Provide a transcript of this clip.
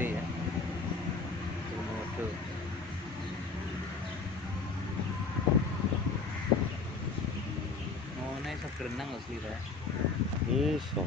gede ya. Komodo. Oh, ini bisa berenang loh sih, Pak. Iso.